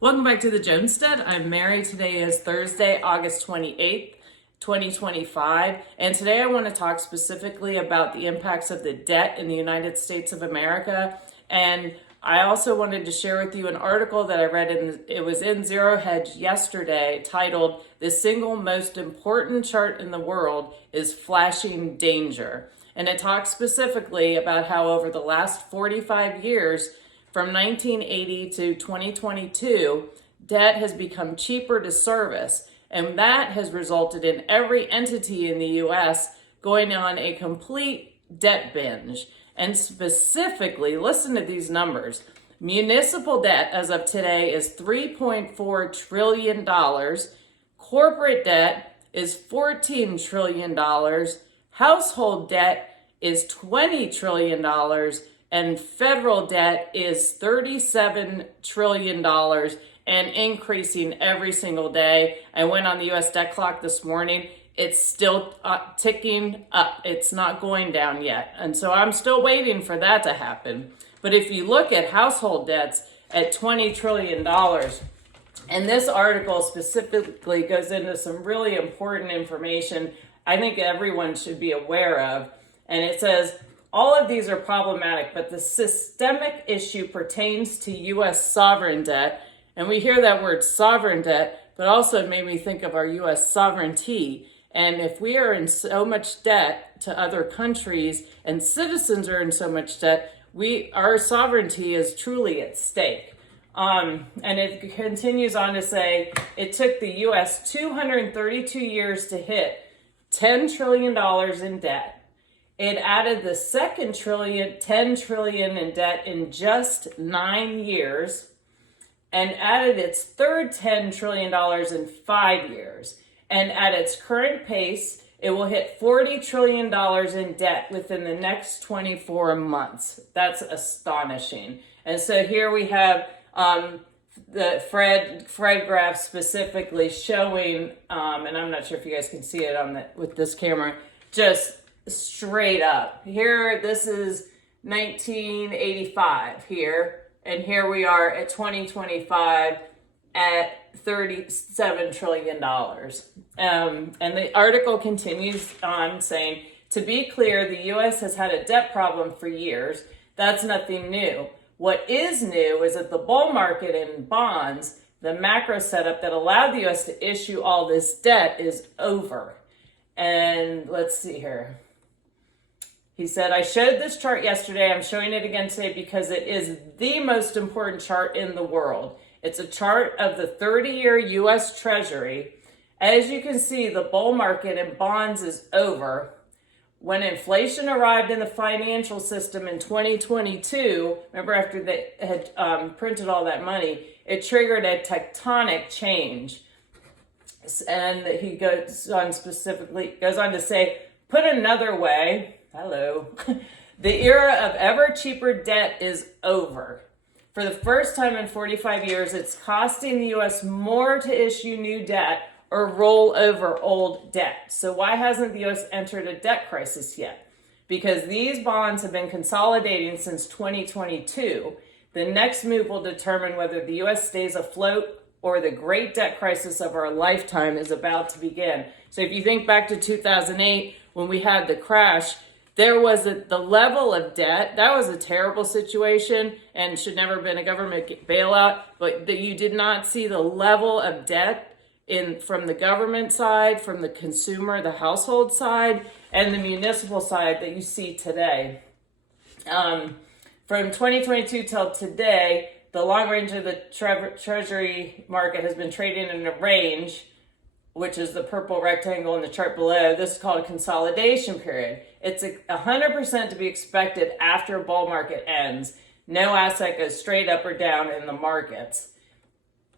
Welcome back to the Jonestead. I'm Mary. Today is Thursday, August 28th, 2025. And today I want to talk specifically about the impacts of the debt in the United States of America. And I also wanted to share with you an article that I read it was in Zero Hedge yesterday, titled "The Single Most Important Chart in the World is Flashing Danger." And it talks specifically about how over the last 45 years, from 1980 to 2022, debt has become cheaper to service, and that has resulted in every entity in the US going on a complete debt binge. And specifically, listen to these numbers. Municipal debt as of today is $3.4 trillion. Corporate debt is $14 trillion. Household debt is $20 trillion. And federal debt is $37 trillion and increasing every single day. I went on the US debt clock this morning. It's still ticking up. It's not going down yet. And so I'm still waiting for that to happen. But if you look at household debts at $20 trillion, and this article specifically goes into some really important information I think everyone should be aware of. And it says, all of these are problematic, but the systemic issue pertains to U.S. sovereign debt. And we hear that word sovereign debt, but also it made me think of our U.S. sovereignty. And if we are in so much debt to other countries and citizens are in so much debt, our sovereignty is truly at stake. And it continues on to say, it took the U.S. 232 years to hit $10 trillion in debt. It added the second $10 trillion in debt in just 9 years, and added its third $10 trillion in 5 years. And at its current pace, it will hit $40 trillion in debt within the next 24 months. That's astonishing. And so here we have the Fred graph specifically showing, and I'm not sure if you guys can see it with this camera, just straight up. Here, this is 1985 here, and here we are at 2025 at $37 trillion. And the article continues on saying, to be clear, the U.S. has had a debt problem for years. That's nothing new. What is new is that the bull market in bonds, the macro setup that allowed the U.S. to issue all this debt, is over. And let's see here. He said, I showed this chart yesterday. I'm showing it again today because it is the most important chart in the world. It's a chart of the 30-year U.S. Treasury. As you can see, the bull market in bonds is over. When inflation arrived in the financial system in 2022, remember after they had printed all that money, it triggered a tectonic change. And he goes on to say, put another way, the era of ever cheaper debt is over. For the first time in 45 years, it's costing the U.S. more to issue new debt or roll over old debt. So why hasn't the U.S. entered a debt crisis yet? Because these bonds have been consolidating since 2022. The next move will determine whether the U.S. stays afloat or the great debt crisis of our lifetime is about to begin. So if you think back to 2008, when we had the crash, there was the level of debt. That was a terrible situation and should never have been a government bailout, but you did not see the level of debt from the government side, from the consumer, the household side, and the municipal side that you see today. From 2022 till today, the long range of the Treasury market has been trading in a range, which is the purple rectangle in the chart below. This is called a consolidation period. It's 100% to be expected after a bull market ends. No asset goes straight up or down in the markets.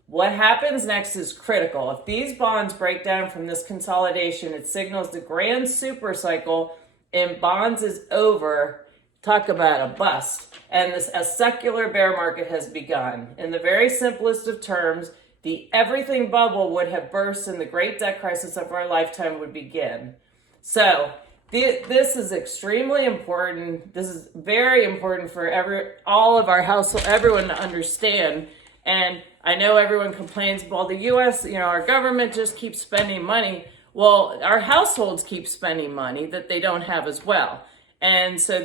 What happens next is critical. If these bonds break down from this consolidation, it signals the grand super cycle in bonds is over. Talk about a bust. And a secular bear market has begun. In the very simplest of terms, the everything bubble would have burst and the great debt crisis of our lifetime would begin. So this is extremely important. This is very important for all of our household, everyone to understand. And I know everyone complains, well, the US, our government just keeps spending money. Well, our households keep spending money that they don't have as well. And so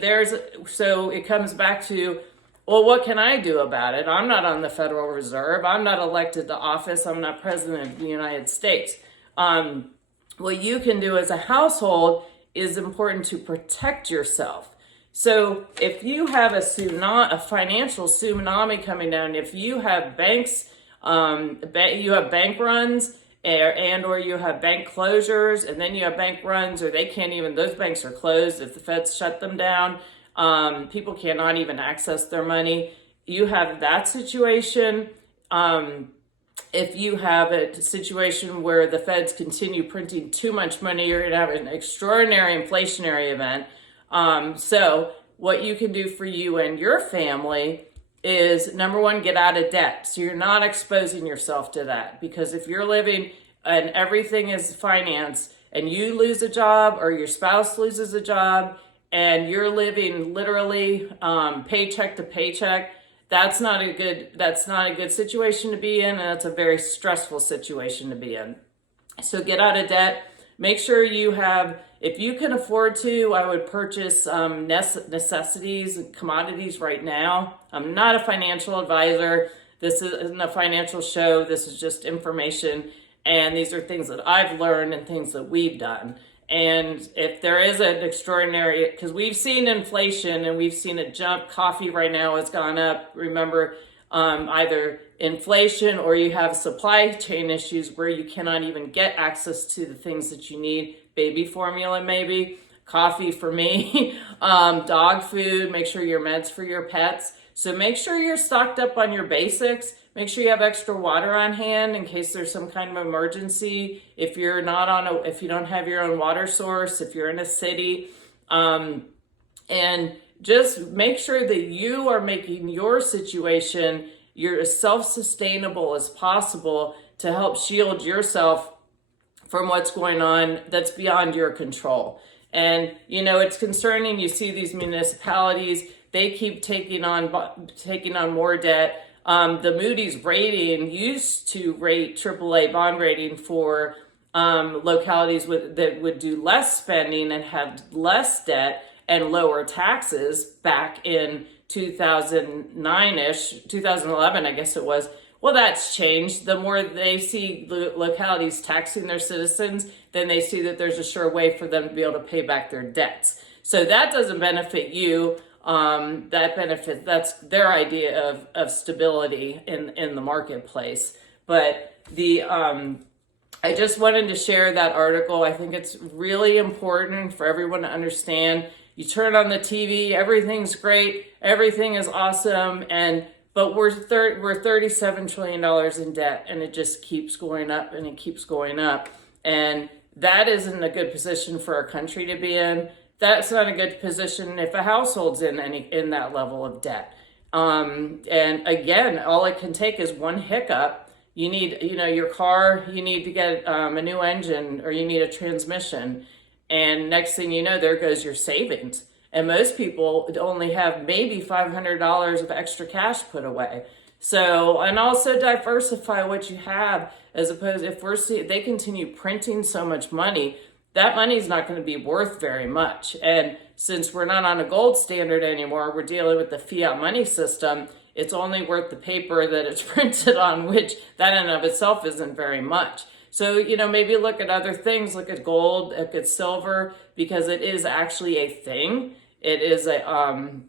it comes back to, well, what can I do about it? I'm not on the Federal Reserve. I'm not elected to office. I'm not president of the United States. What you can do as a household is important to protect yourself. So if you have a financial tsunami coming down, if you have banks, you have bank runs, or you have bank closures, and then you have bank runs, or those banks are closed if the feds shut them down. People cannot even access their money. You have that situation. If you have a situation where the feds continue printing too much money, you're going to have an extraordinary inflationary event. So what you can do for you and your family is, number one, get out of debt. So you're not exposing yourself to that, because if you're living and everything is financed and you lose a job or your spouse loses a job and you're living literally paycheck to paycheck, that's not a good situation to be in, and that's a very stressful situation to be in. So get out of debt. Make sure you have, if you can afford to, I would purchase necessities and commodities right now. I'm not a financial advisor. This isn't a financial show. This is just information. And these are things that I've learned and things that we've done. And if there is an extraordinary, because we've seen inflation and we've seen it jump. Coffee right now has gone up. Remember, either inflation or you have supply chain issues where you cannot even get access to the things that you need. Baby formula, maybe, coffee for me, dog food, make sure your meds for your pets. So make sure you're stocked up on your basics. Make sure you have extra water on hand in case there's some kind of emergency. If you don't have your own water source, if you're in a city, and just make sure that you are making your situation as self-sustainable as possible to help shield yourself from what's going on that's beyond your control. And, it's concerning. You see these municipalities, they keep taking on more debt. The Moody's rating used to rate AAA bond rating for localities that would do less spending and have less debt and lower taxes back in 2009-ish, 2011, I guess it was. Well, that's changed. The more they see localities taxing their citizens, then they see that there's a sure way for them to be able to pay back their debts. So that doesn't benefit you. That's their idea of stability in the marketplace. But I just wanted to share that article. I think it's really important for everyone to understand. You turn on the TV, everything's great, everything is awesome, but we're $37 trillion in debt, and it just keeps going up and it keeps going up. And that isn't a good position for our country to be in. That's not a good position if a household's in that level of debt. And again, all it can take is one hiccup. You need, your car, you need to get a new engine, or you need a transmission. And next thing you know, there goes your savings. And most people only have maybe $500 of extra cash put away. So, and also diversify what you have, as opposed, if they continue printing so much money, that money is not going to be worth very much. And since we're not on a gold standard anymore, we're dealing with the fiat money system, it's only worth the paper that it's printed on, which that in and of itself isn't very much. So, maybe look at other things, look at gold, look at silver, because it is actually a thing. It is a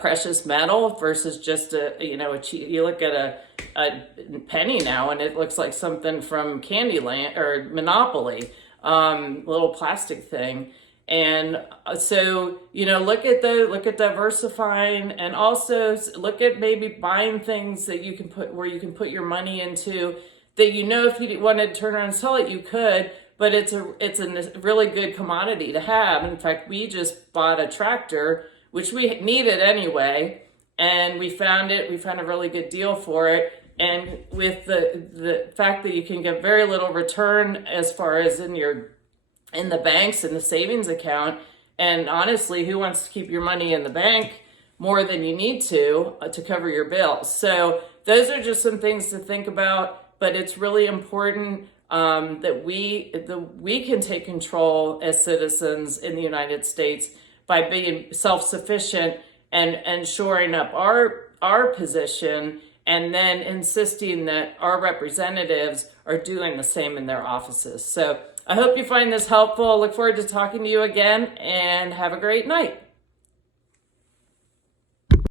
precious metal versus just you look at a penny now and it looks like something from Candyland or Monopoly, little plastic thing. And so, look at diversifying, and also look at maybe buying things that you can put your money into, that if you wanted to turn around and sell it, you could, but it's a really good commodity to have. In fact, we just bought a tractor, which we needed anyway, and we found a really good deal for it. And with the fact that you can get very little return as far as in the banks and the savings account, and honestly, who wants to keep your money in the bank more than you need to cover your bills. So those are just some things to think about, but it's really important that we can take control as citizens in the United States by being self-sufficient and shoring up our position, and then insisting that our representatives are doing the same in their offices. So I hope you find this helpful. Look forward to talking to you again, and have a great night.